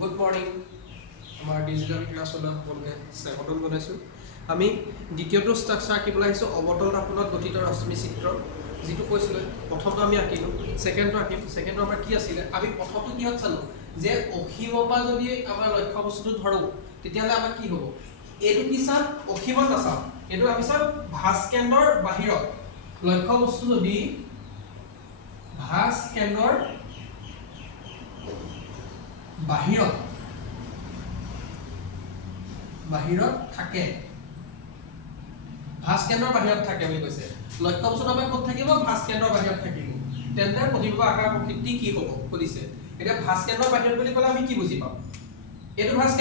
Good morning আমাৰ digital ক্লাছলৈ সকলোকে স্বাগতম জনাইছোঁ। আমি দ্বিতীয়টো ষ্ট্ৰাকচাৰ আঁকিবলৈ আহিছোঁ অৱতল দাপোনত গঠিত ৰশ্মি চিত্ৰ, যিটো কৈছিলোঁ প্ৰথমটো আমি আঁকিলোঁ, ছেকেণ্ডটো আঁকিম। ছেকেণ্ডটো আমাৰ কি আছিলে, আমি প্ৰথমটো কিহত চালোঁ যে অসীমৰ পৰা যদি আমাৰ লক্ষ্য বস্তুটো ধৰোঁ তেতিয়াহ'লে আমাৰ কি হ'ব, এইটো কি চাম অসীমত নাচাওঁ, এইটো আমি চাম ভাঁজ কেন্দ্ৰৰ বাহিৰত। লক্ষ্য বস্তু যদি ভাঁজ কেন্দ্ৰৰ বাহিৰত থাকে, ভাঁজ কেন্দ্ৰৰ বাহিৰত থাকে বুলি কৈছে। লক্ষ্য বস্তুটো আমাৰ ক'ত থাকিব, ভাঁজ কেন্দ্ৰৰ বাহিৰত থাকিব। তেন্তে প্ৰতিবিম্ব আকাৰ প্ৰকৃতি কি হ'ব সুধিছে। এতিয়া ভাঁজ কেন্দ্ৰৰ বাহিৰত বুলি ক'লে আমি কি বুজি পাম, এইটো ভাঁজ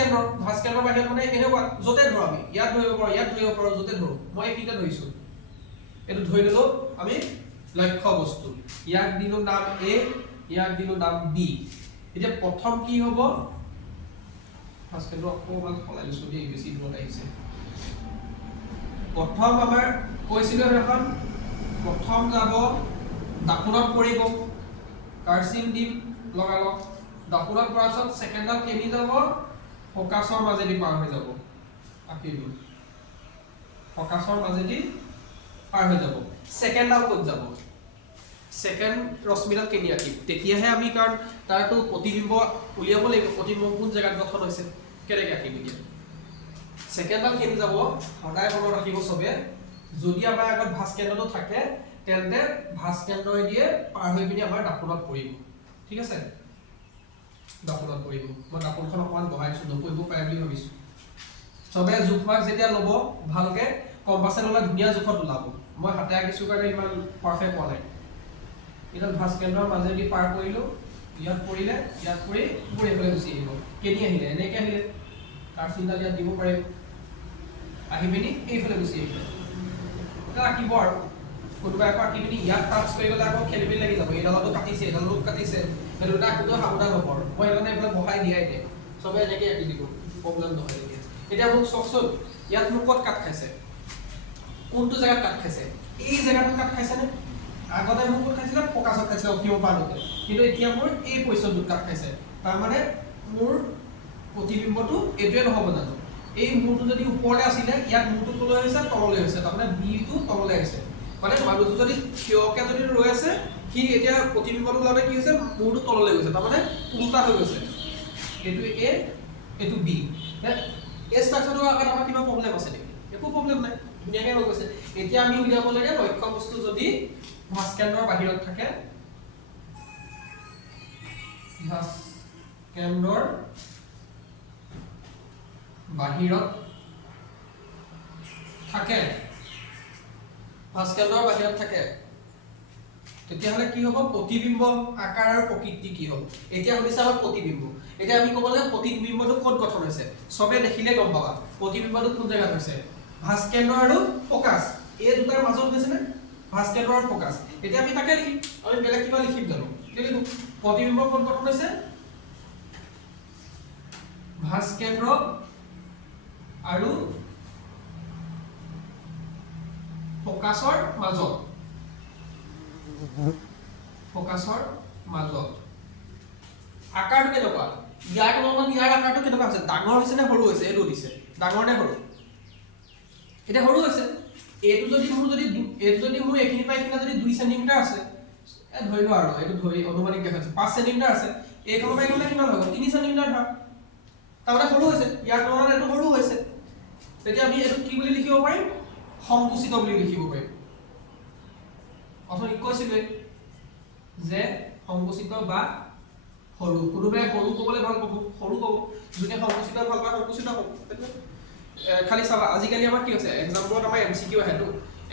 কেন্দ্ৰৰ বাহিৰত মানে এনেকুৱা য'তে ধৰো, আমি ইয়াত ধৰিব পাৰোঁ, ইয়াত ধৰিব পাৰোঁ, য'তে ধৰো। মই এইখিনিতে ধৰিছোঁ, এইটো ধৰি ল'লো আমি লক্ষ্য বস্তু। ইয়াক দিলো নাম A, ইয়াক দিলো নাম B। এতিয়া প্ৰথম কি হ'ব, ভাঁজ কেন্দ্ৰ অকণমান সলাই লৈছোঁ দেই, বেছি দূৰত আহিছে। প্ৰথম আমাৰ কৈছিলোঁ এখন প্ৰথম যাব দাপোনত পৰিব, কাৰ্চিন দিম লগালগ। দাপোনত পৰাৰ পিছত ছেকেণ্ডত কেনি যাব, ফকাছৰ মাজেদি পাৰ হৈ যাব। আঁকিলো ফকাছৰ মাজেদি পাৰ হৈ যাব। ছেকেণ্ডডাল ক'ত যাব, ছেকেণ্ড ৰশ্মিডাল কেনি আঁকিম, তেতিয়াহে আমি কাৰণ তাৰতো প্ৰতিবিম্ব উলিয়াব লাগিব, প্ৰতিবিম্ব কোন জেগাত গঠন হৈছে, কেনেকৈ আঁকিম। এতিয়া ছেকেণ্ডডাল কেনি যাব, সদায় মনত ৰাখিব চবে, যদি আমাৰ আগত ভাঁজ কেন্দ্ৰটো থাকে তেন্তে ভাঁজ কেন্দ্ৰইদিয়ে পাৰ হৈ পিনি আমাৰ দাপোনত পৰিব। ঠিক আছে, দাপোনত পৰিব। মই দাপোনখন অকণমান বহাইছোঁ, নপৰিব পাৰে বুলি ভাবিছোঁ। চবে জোখমাক যেতিয়া ল'ব ভালকে, কম্পাছে ল'লে ধুনীয়া জোখত ওলাব। মই হাতে আঁকিছোঁ কাৰণে ইমান পাৰফেক্ট হোৱা নাই। এতিয়া ভাঁজ কেন্দ্ৰৰ মাজেদি পাৰ কৰিলোঁ, ইয়াত পৰিলে, ইয়াত পৰি মোৰ এইফালে গুচি আহিব। কেনি আহিলে, এনেকৈ আহিলে, কাৰ্চিনডাল ইয়াত দিব পাৰিম, আহি পিনি এইফালে গুচি আহিলে। এতিয়া আঁকিব আৰু কোনোবা আকৌ আঁকি পিনি ইয়াত টাচ কৰি গ'লে আকৌ খেলি মেলি লাগি যাব, এইডালতো কাটিছে, এইডালতো কাটিছে, সেইটো এটা কোনো সাৱধান হ'ব। মই সেইকাৰণে এইফালে বহাই দিয়াই দিয়ে, চবে এনেকৈ আঁকি দিব, প্ৰব্লেম নহয়। এতিয়া মোক চাওকচোন, ইয়াত মোক ক'ত কাট খাইছে, কোনটো জেগাত কাট খাইছে, এই জেগাটো কাট খাইছেনে। আগতে মোক ক'ত খাইছিলে, ফকাছত খাইছিলে অসীমৰ পাৰতে, কিন্তু এতিয়া মোৰ এই পজিশ্যনটোত কাট খাইছে। তাৰমানে মোৰ প্ৰতিবিম্বটো এইটোৱে নহ'ব জানো, এই মূৰটো যদি ওপৰলৈ আছিলে, ইয়াত মূৰটো তললৈ হৈছে, তললৈ হৈছে, তাৰমানে বিটো তললৈ আহিছে। মানে মানুহটো যদি থিয়কৈ যদি ৰৈ আছে, সি এতিয়া প্ৰতিবিম্বটো ওলাওঁতে কি হৈছে, মূৰটো তললৈ গৈছে, তাৰমানে উল্টা হৈ গৈছে। এইটো A, এইটো B। এই ষ্ট্ৰাকচাৰটোৰ আগত আমাৰ কিবা প্ৰব্লেম আছে নেকি, একো প্ৰব্লেম নাই, ধুনীয়াকৈ হৈ গৈছে। এতিয়া আমি উলিয়াব লাগে লক্ষ্য বস্তু যদি ভাঁজ কেন্দ্ৰৰ বাহিৰত থাকে, ভাঁজ কেন্দ্ৰৰ বাহিৰত থাকে, ভাঁজ কেন্দ্ৰৰ বাহিৰত থাকে, তেতিয়াহ'লে কি হ'ব, প্ৰতিবিম্ব আকাৰ আৰু প্ৰকৃতি কি হ'ব। এতিয়া শুনিছে আমাৰ প্ৰতিবিম্ব। এতিয়া আমি ক'ব লাগে প্ৰতিবিম্বটো ক'ত গঠন হৈছে, চবে দেখিলে গম পাবা প্ৰতিবিম্বটো কোন জেগাত হৈছে, ভাঁজ কেন্দ্ৰ আৰু ফকাছ এই দুটাৰ মাজত হৈছেনে, ভাঁজ কেন্দ্ৰ আৰু ফকাছ। এতিয়া আমি তাকে লিখিম, আমি বেলেগ কিবা লিখিম জানো, কি লিখোঁ, প্ৰতিবিম্ব ক'ত গঠন হৈছে, ভাঁজ কেন্দ্ৰ আৰু ফকাছৰ মাজত, ফকাছৰ মাজত। আকাৰটো কেনেকুৱা, ইয়াৰ তুলনাত ইয়াৰ আকাৰটো কেনেকুৱা হৈছে, ডাঙৰ হৈছে নে সৰু হৈছে, এইটো দিছে ডাঙৰ নে সৰু, এতিয়া সৰু হৈছে। এইটো যদি মোৰ এইখিনি পৰা এইখিনি যদি 2 চেণ্টিমিটাৰ আছে, ধৰিলো আৰু এইটো ধৰি অনুমানিক দেখাইছে 5 চেণ্টিমিটাৰ আছে, এইখনৰ পৰা এইখনলৈ কিমান হ'ব, 3 চেণ্টিমিটাৰ ধৰা, তাৰমানে সৰু হৈছে, ইয়াৰ তুলনাত এইটো সৰু হৈছে। তেতিয়া আমি এইটো কি বুলি লিখিব পাৰিম, সংকুচিত বুলি লিখিব পাৰিম। অথনি কৈছিলোৱে যে সংকুচিত বা সৰু, কোনোবাই সৰু ক'বলৈ ভাল পাব, সৰু ক'ব, যোনে সংকুচিত ভাল পায় সংকুচিত ক'ব। খালি চাবা আজিকালি আমাৰ কি হৈছে, এক্সামবোৰত আমাৰ MCQ আহেতো,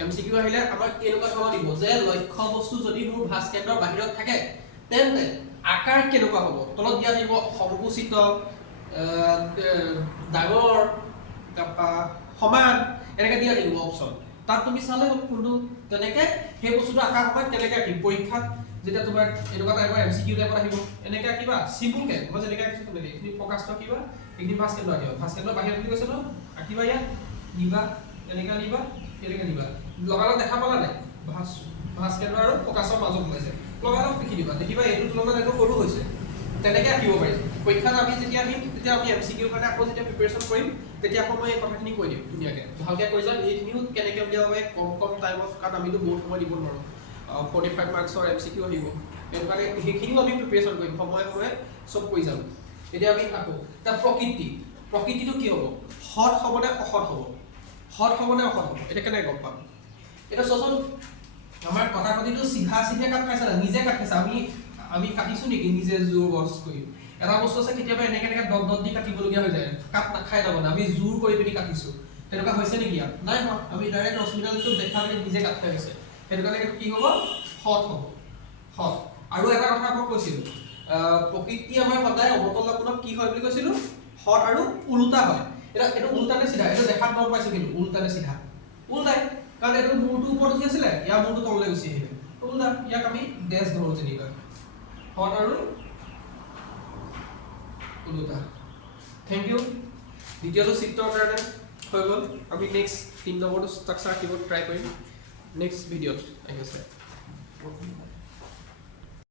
MCQ আহিলে আমাক এনেকুৱা ধৰণৰ দিব যে লক্ষ্য বস্তু যদি মোৰ ভাঁজ কেন্দ্ৰৰ বাহিৰত থাকে তেন্তে আকাৰ কেনেকুৱা হ'ব, তলত দিয়া থাকিব সংকুচিত, ডাঙৰ, তাৰপৰা সমান, এনেকৈ দিয়া থাকিব অপশ্যন। তাত তুমি চালে কোনটো তেনেকৈ সেই বস্তুটো আকাৰ সময়ত কেনেকৈ আঁকিম, পৰীক্ষাত যেতিয়া তোমাৰ এনেকুৱা টাইপৰ MCQ টাইপত আহিব এনেকৈ আঁকিবা চিম্পুলকৈ। মই যেনেকৈ আঁকিছোঁ তেনেকৈ, এইখিনি ফকাছটো আঁকিবা, এইখিনি ভাঁজ কেন্দ্ৰ আঁকিবা, ভাঁজ কেন্দ্ৰৰ বাহিৰত বুলি কৈছে ন, আঁকিবা ইয়াত নিবা, এনেকৈ নিবা, এনেকৈ নিবা, লগালগ দেখা পালা নাই, ভাঁজ কেন্দ্ৰ আৰু ফকাছৰ মাজত ওলাইছে, লগালগ লিখি দিবা, দেখিবা এইটো তুলনাত এইটো সৰু হৈছে, তেনেকৈ আঁকিব পাৰিম। পৰীক্ষাত আমি যেতিয়া আহিম তেতিয়া আমি এমচিকিউৰ কাৰণে আকৌ যেতিয়া প্ৰিপাৰেচন কৰিম তেতিয়া আকৌ মই এই কথাখিনি কৈ দিম ধুনীয়াকৈ ভালকৈ কৈ যাম এইখিনিও কেনেকৈ উলিয়াব পাৰে কম টাইমত কাৰণ আমিতো বহুত সময় দিব নোৱাৰোঁ 45 মাৰ্কছৰ এমচিকিউ আহিব সেইটো কাৰণে সেইখিনিও আমি প্ৰিপাৰেচন কৰিম সময়ে চব কৰি যাম এতিয়া আমি আকৌ তাৰ প্ৰকৃতিটো কি হ'ব সৎ হ'ব নে অসৎ হ'ব এতিয়া কেনেকৈ গম পাম এটা চোৱাচোন আমাৰ কথাকথিটো চিধা কাট খাইছে না নিজে কাট খাইছে আমি কাটিছো নেকি নিজে জোৰ বছ কৰি এটা বস্তু আছে কেতিয়াবা এনেকে দত দি কাটিবলগীয়া হৈ যায় কাট নাখাই তাৰমানে আমি জোৰ কৰি পিনি কাটিছো তেনেকুৱা হৈছে নেকি ইয়াত নাই হোৱা আমি ডাইৰেক্ট হস্পিটেলটো দেখালে নিজে কাট খাই গৈছে সেইটো কাৰণে কি হ'ব সৎ হ'ব সৎ আৰু এটা কথা মই কৈছিলো প্ৰকৃতি আমাৰ সদায় অৱতল লক্ষণত কি হয় বুলি কৈছিলো সৎ আৰু উল্টা হয় এটা এইটো উল্টা নে সিধা এইটো দেখাত গম পাইছো কিন্তু উল্টা নে সিধা উল্টাই কাৰণ এইটো মূৰটো ওপৰত উঠি আছিলে ইয়াৰ মূৰটো তললৈ গুচি আহিলে উল্টা ইয়াক আমি ডেছ ধৰো যেনিবা সৎ আৰু উল্টা থেংক ইউ দ্বিতীয়টো চিত্ৰৰ কাৰণে হৈ গ'ল আমি নেক্সট 3 নম্বৰটো ষ্ট্ৰাকচাৰ আঁকিব ট্ৰাই কৰিম নেক্সট ভিডিঅ'ত আহি আছে